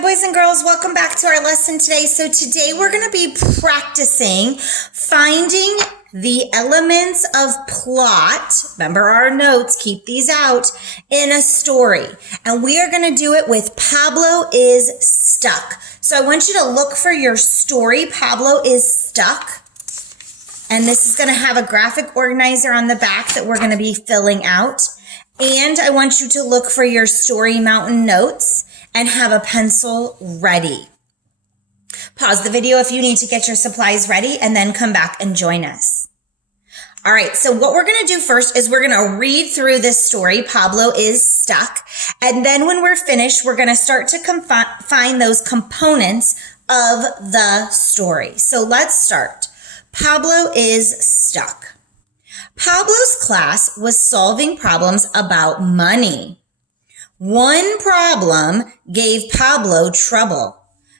boys and girls, welcome back to our lesson today. So today we're going to be practicing finding the elements of plot. Remember our notes, keep these out, in a story. And we are going to do it with Pablo is stuck. So I want you to look for your story. Pablo is stuck. And this is going to have a graphic organizer on the back that we're going to be filling out. And I want you to look for your story mountain notes and have a pencil ready. Pause the video if you need to get your supplies ready and then come back and join us. All right, so what we're going to do first is we're going to read through this story. Pablo is stuck. And then when we're finished, we're going to start to find those components of the story. So let's start. Pablo is stuck. Pablo's class was solving problems about money. One problem gave Pablo trouble.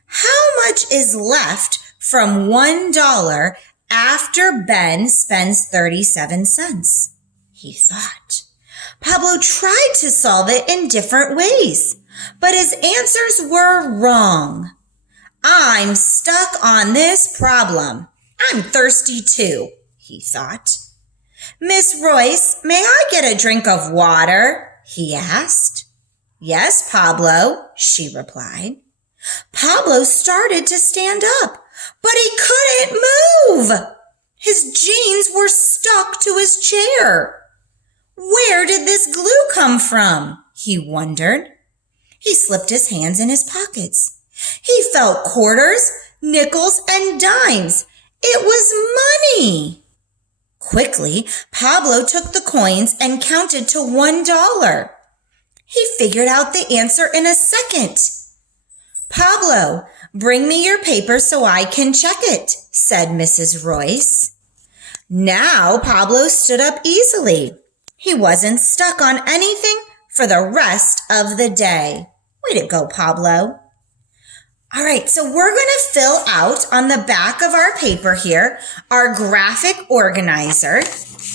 How much is left from $1 after Ben spends 37 cents? He thought. Pablo tried to solve it in different ways, but his answers were wrong. I'm stuck on this problem. I'm thirsty too, he thought. Miss Royce, may I get a drink of water? He asked. Yes, Pablo, she replied. Pablo started to stand up, but he couldn't move. His jeans were stuck to his chair. Where did this glue come from? He wondered. He slipped his hands in his pockets. He felt quarters, nickels, and dimes. It was money. Quickly, Pablo took the coins and counted to $1. He figured out the answer in a second. Pablo, bring me your paper so I can check it, said Mrs. Royce. Now Pablo stood up easily. He wasn't stuck on anything for the rest of the day. Way to go, Pablo. All right, so we're going to fill out on the back of our paper here our graphic organizer.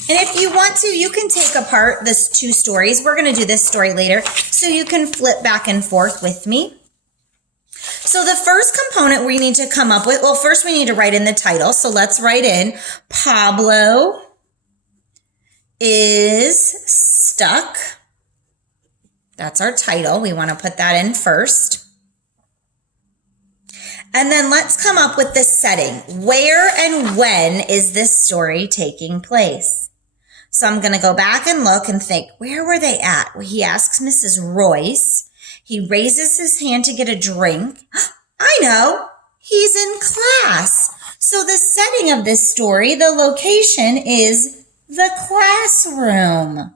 And if you want to, you can take apart this two stories. We're going to do this story later, so you can flip back and forth with me. So the first component we need to come up with, well, first we need to write in the title. So let's write in Pablo is stuck. That's our title. We want to put that in first. And then let's come up with the setting. Where and when is this story taking place? So I'm going to go back and look and think, where were they at? Well, he asks Mrs. Royce. He raises his hand to get a drink. I know. He's in class. So the setting of this story, the location is the classroom.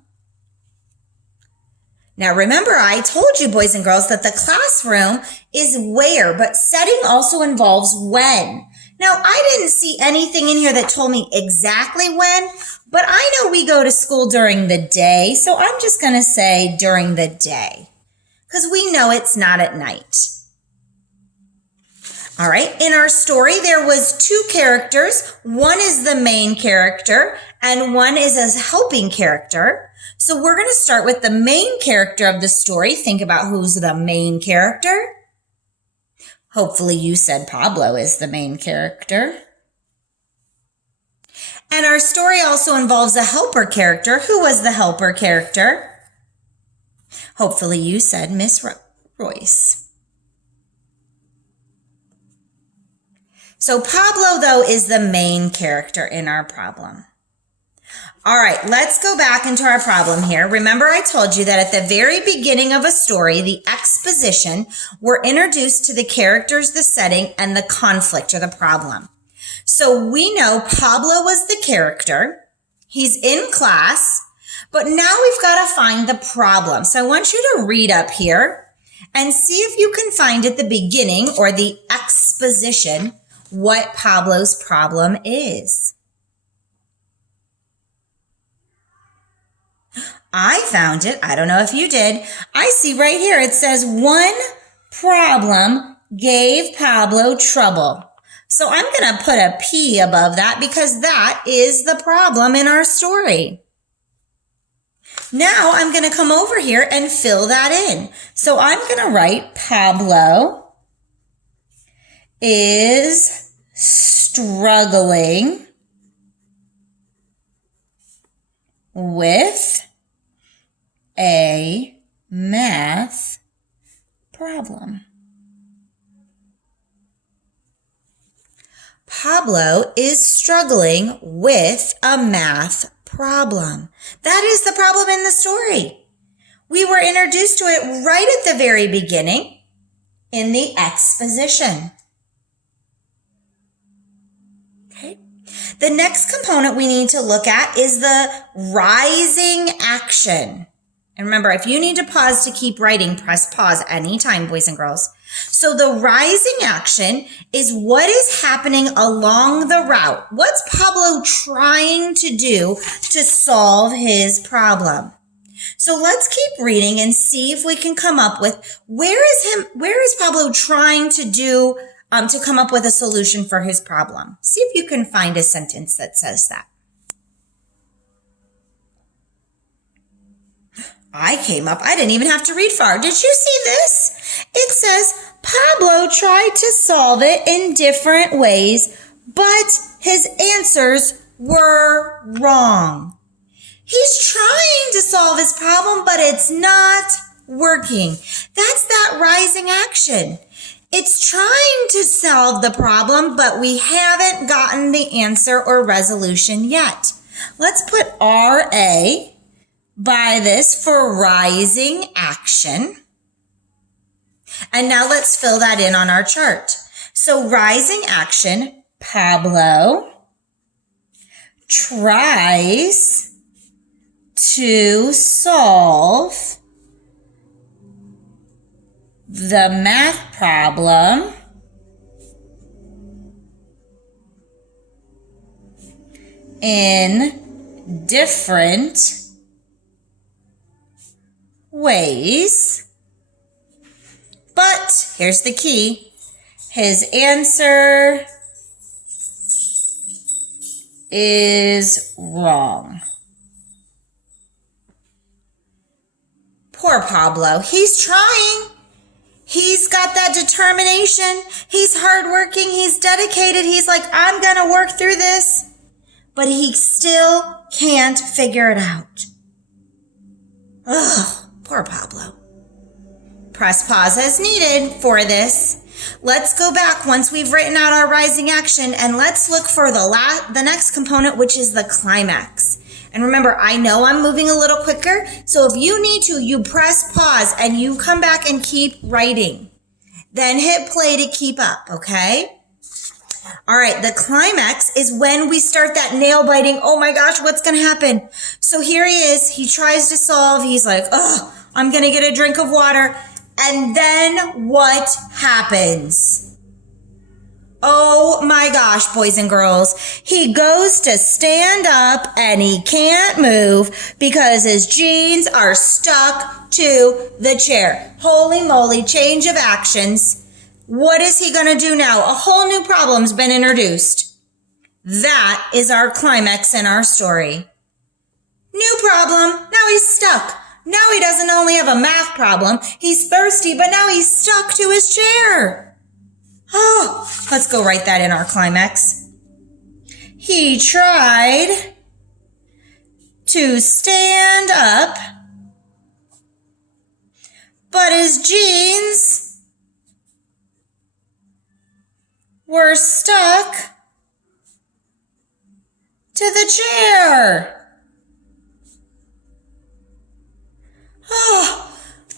Now remember, I told you, boys and girls, that the classroom is where, but setting also involves when. Now, I didn't see anything in here that told me exactly when, but I know we go to school during the day, so I'm just going to say during the day, because we know it's not at night. All right, in our story, there was two characters. One is the main character, and one is a helping character. So we're going to start with the main character of the story. Think about who's the main character. Hopefully you said Pablo is the main character. And our story also involves a helper character. Who was the helper character? Hopefully you said Miss Royce. So Pablo, though, is the main character in our problem. All right, let's go back into our problem here. Remember, I told you that at the very beginning of a story, the exposition, we're introduced to the characters, the setting, and the conflict or the problem. So we know Pablo was the character. He's in class, but now we've got to find the problem. So I want you to read up here and see if you can find at the beginning or the exposition what Pablo's problem is. I found it. I don't know if you did. I see right here. It says one problem gave Pablo trouble. So I'm going to put a P above that because that is the problem in our story. Now I'm going to come over here and fill that in. So I'm going to write Pablo is struggling with a math problem. Pablo is struggling with a math problem. That is the problem in the story. We were introduced to it right at the very beginning in the exposition. Okay. The next component we need to look at is the rising action. And remember, if you need to pause to keep writing, press pause anytime, boys and girls. So the rising action is what is happening along the route. What's Pablo trying to do to solve his problem? So let's keep reading and see if we can come up with where is Pablo trying to do to come up with a solution for his problem. See if you can find a sentence that says that. I didn't even have to read far. Did you see this? It says Pablo tried to solve it in different ways, but his answers were wrong. He's trying to solve his problem, but it's not working. That's that rising action. It's trying to solve the problem, but we haven't gotten the answer or resolution yet. Let's put RA by this for rising action. And now let's fill that in on our chart. So rising action, Pablo tries to solve the math problem in different ways. But here's the key. His answer is wrong. Poor Pablo. He's trying. He's got that determination. He's hardworking. He's dedicated. He's like, I'm going to work through this. But he still can't figure it out. Ugh, poor Pablo. Press pause as needed for this. Let's go back once we've written out our rising action and let's look for the next component, which is the climax. And remember, I know I'm moving a little quicker, so if you need to, you press pause and you come back and keep writing. Then hit play to keep up, okay? All right, the climax is when we start that nail biting, oh my gosh, what's going to happen? So here he is, he tries to solve, he's like, oh, I'm going to get a drink of water. And then what happens? Oh my gosh, boys and girls. He goes to stand up and he can't move because his jeans are stuck to the chair. Holy moly, change of actions. What is he going to do now? A whole new problem's been introduced. That is our climax in our story. New problem. Now he's stuck. Now he doesn't only have a math problem. He's thirsty, but now he's stuck to his chair. Oh, let's go write that in our climax. He tried to stand up, but his jeans were stuck to the chair. Oh,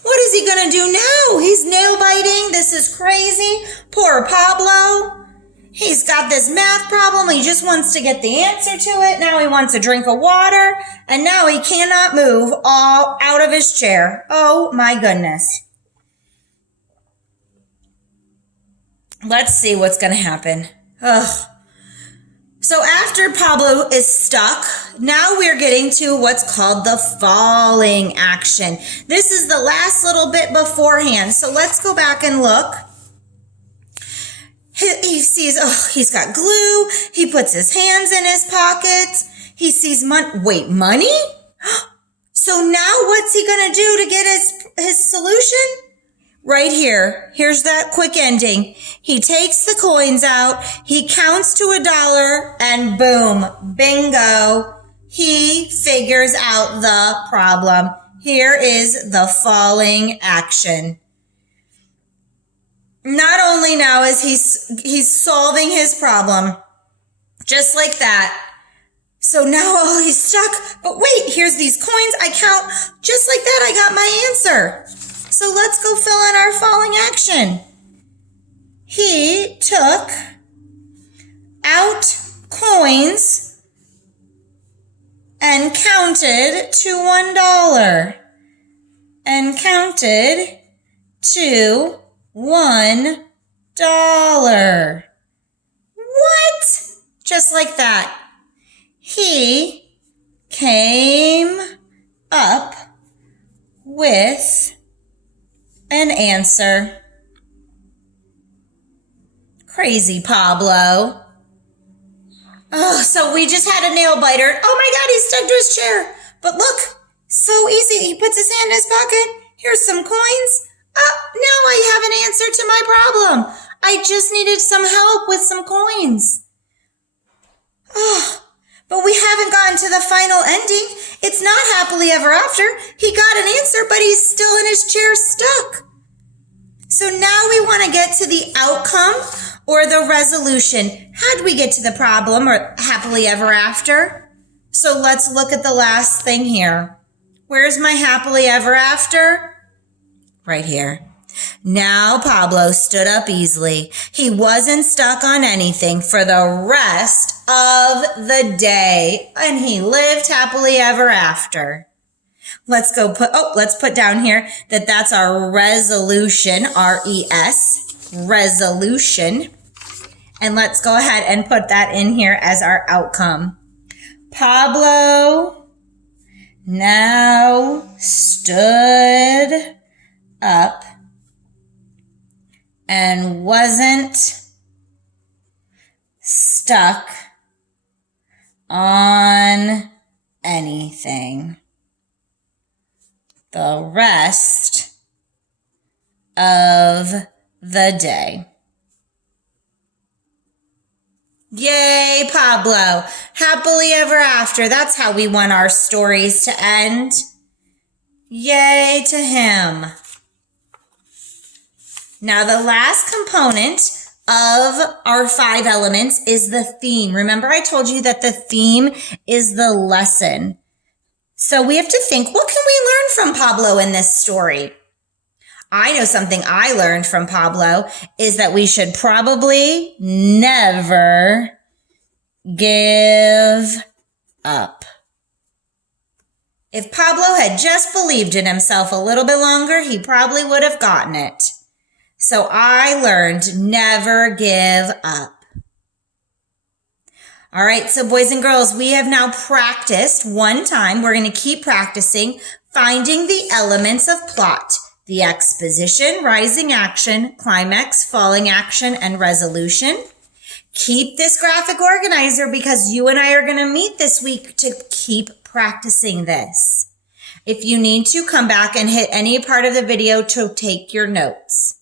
what is he going to do now? He's nail biting. This is crazy. Poor Pablo. He's got this math problem. He just wants to get the answer to it. Now he wants a drink of water. And now he cannot move all out of his chair. Oh my goodness. Let's see what's going to happen. Ugh. So after Pablo is stuck, now we're getting to what's called the falling action. This is the last little bit beforehand. So let's go back and look. He sees, oh, he's got glue. He puts his hands in his pockets. He sees money. Wait, money? So now what's he going to do to get his solution? right here. Here's that quick ending. He takes the coins out, he counts to $1, and boom, bingo. He figures out the problem. Here is the falling action. Not only now is he's solving his problem, just like that. So now, oh, he's stuck. But wait, here's these coins. I count. Just like that, I got my answer. So let's go fill in our falling action. He took out coins and counted to $1. And counted to $1. What? Just like that. He came up with an answer. Crazy Pablo. Oh, so we just had a nail biter. Oh my God, he's stuck to his chair. But look, so easy. He puts his hand in his pocket. Here's some coins. Now I have an answer to my problem. I just needed some help with some coins. Oh. But we haven't gotten to the final ending. It's not happily ever after. He got an answer, but he's still in his chair stuck. So now we want to get to the outcome or the resolution. How do we get to the problem or happily ever after? So let's look at the last thing here. Where's my happily ever after? Right here. Now Pablo stood up easily. He wasn't stuck on anything for the rest of the day, and he lived happily ever after. Let's put down here that that's our resolution, R-E-S, resolution. And let's go ahead and put that in here as our outcome. Pablo now stood up and wasn't stuck on anything the rest of the day. Yay, Pablo. Happily ever after. That's how we want our stories to end. Yay to him. Now, the last component of our 5 elements is the theme. Remember, I told you that the theme is the lesson. So we have to think, what can we learn from Pablo in this story? I know something I learned from Pablo is that we should probably never give up. If Pablo had just believed in himself a little bit longer, he probably would have gotten it. So I learned never give up. All right, so boys and girls, we have now practiced one time. We're going to keep practicing finding the elements of plot, the exposition, rising action, climax, falling action, and resolution. Keep this graphic organizer because you and I are going to meet this week to keep practicing this. If you need to, come back and hit any part of the video to take your notes.